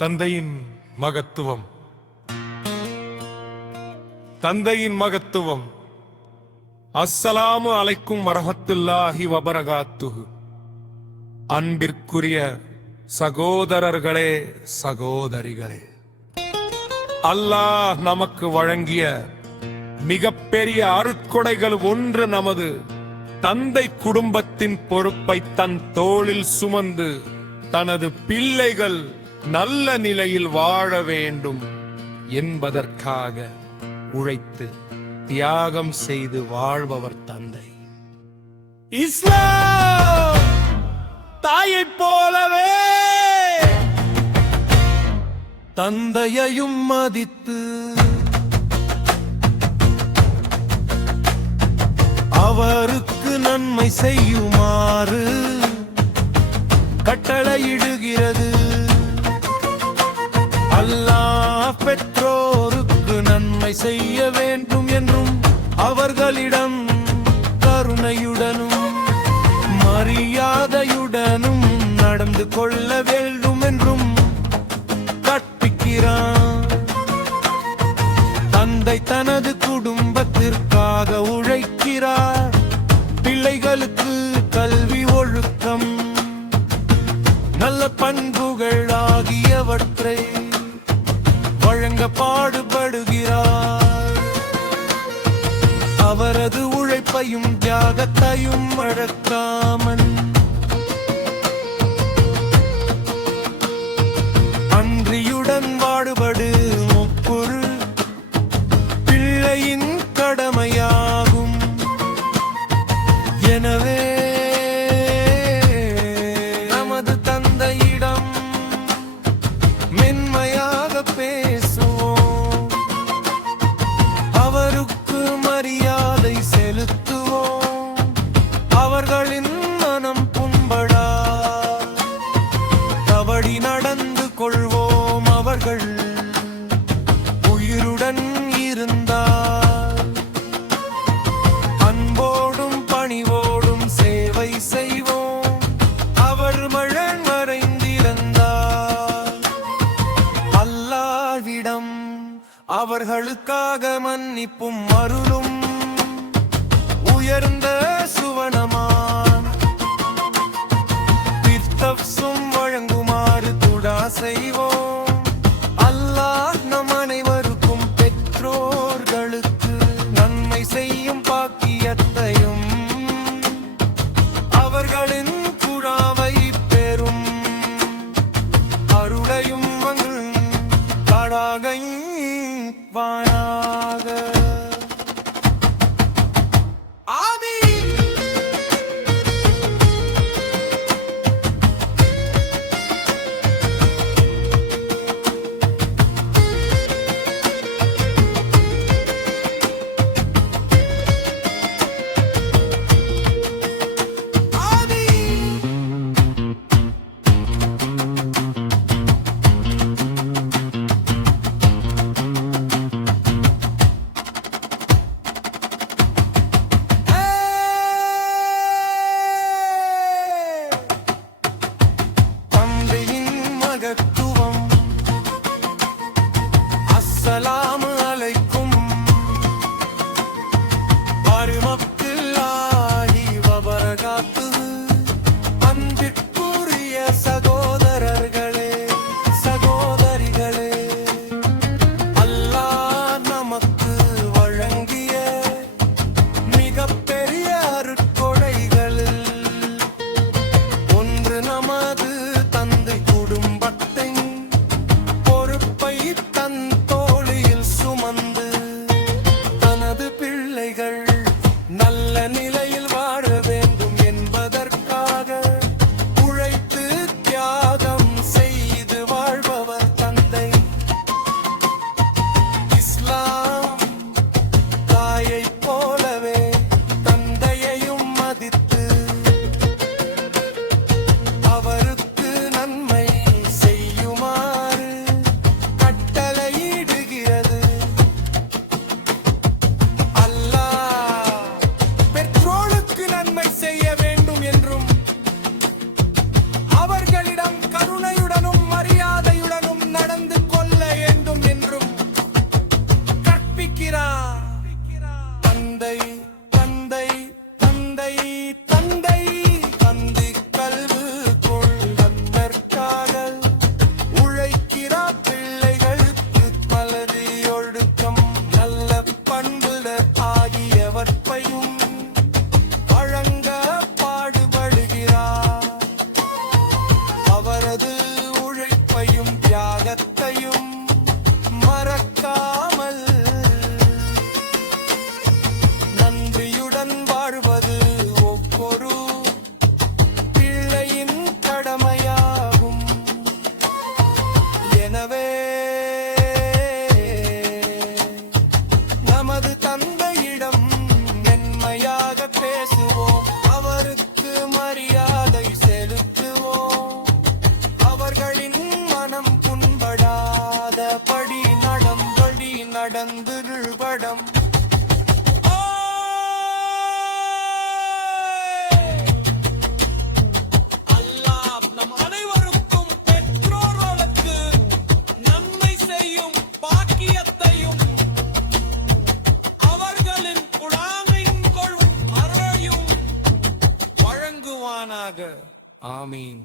தந்தையின் மகத்துவம். தந்தையின் மகத்துவம். அஸ்ஸலாமு அலைக்கும் வரஹ்மத்துல்லாஹி வபரகாத்துஹு. அன்பிற்குரிய சகோதரர்களே, சகோதரிகளே, அல்லாஹ் நமக்கு வழங்கிய மிகப்பெரிய அருட்கொடைகள் ஒன்று நமது தந்தை குடும்பத்தின் பொறுப்பை தன் தோளில் சுமந்து தனது பிள்ளைகள் நல்ல நிலையில் வாழ வேண்டும் என்பதற்காக உழைத்து தியாகம் செய்து வாழ்பவர் தந்தை. இஸ்லாம் தாயை போலவே தந்தையையும் மதித்து அவருக்கு நன்மை செய்யுமாறு கட்டளையிடுகிறது. அல்லாஹ் பெற்றோருக்கு நன்மை செய்ய வேண்டும் என்றும் அவர்களிடம் கருணையுடனும் மரியாதையுடனும் நடந்து கொள்ள வேண்டும் என்றும் கற்பிக்கிறான். தந்தை தனது குடும்பத்திற்காக உழைக்கிறார். பிள்ளைகளுக்கு கல்வி, ஒழுக்கம், நல்ல பண்புகள் ஆகியவற்றை வழங்க பாடுபடுகிறார். அவரது உழைப்பையும் தியாகத்தையும் மறக்காமல் அன்றியுடன் பாடுபடு முப்புரு பிள்ளையின் கடமையாகும். எனவே நமது தந்தையிடம் மென்மையாக பேசுவோம். அவருக்கு மரியாதை செலுத்துவோம். அவர்களின் மனம் புண்படா தவறி நடந்து கொள்வோம். அவர்கள் உயிருடன் இருந்தால் அன்போடும் பணிவோடும் சேவை செய்வோம். அவர் மறைந்திருந்தால் அல்லாஹ்விடம் அவர்களுக்காக மன்னிப்பும் அருளும் உயர்ந்த சுவனமான் பிர்தவ்ஸும் வழங்குமாறு துஆ செய்வோம். அல்லாஹ் நம் அனைவருக்கும் பெற்றோர்களுக்கு நன்மை செய்யும் பாக்கியத்தையும் அவர்களின் குழாவை பெறும் அருளையும் காடாகை வானாக. அஸ்ஸலாமு அலைக்கும் வரஹ்மத்துல்லாஹி வபரகாத்துஹு. அன்பிற்குரிய சகோதரர்களே, சகோதரிகளே, அல்லாஹ் நமக்கு வழங்கிய மிகப்பெரிய அருட்கொடைகளில் ஒன்று நமது தந்தை குடும்பத்தின் பொறுப்பை தன் தோளில் சுமந்து தனது பிள்ளைகள் நல்ல நிலையில் வாழ வேண்டும் என்பதற்காக உழைத்து தியாகம் செய்து வாழ்பவர் தந்தை. இஸ்லாம் தாயை போலவே தந்தையையும் மதித்து அவருக்கு தருவானாக. ஆமீன்.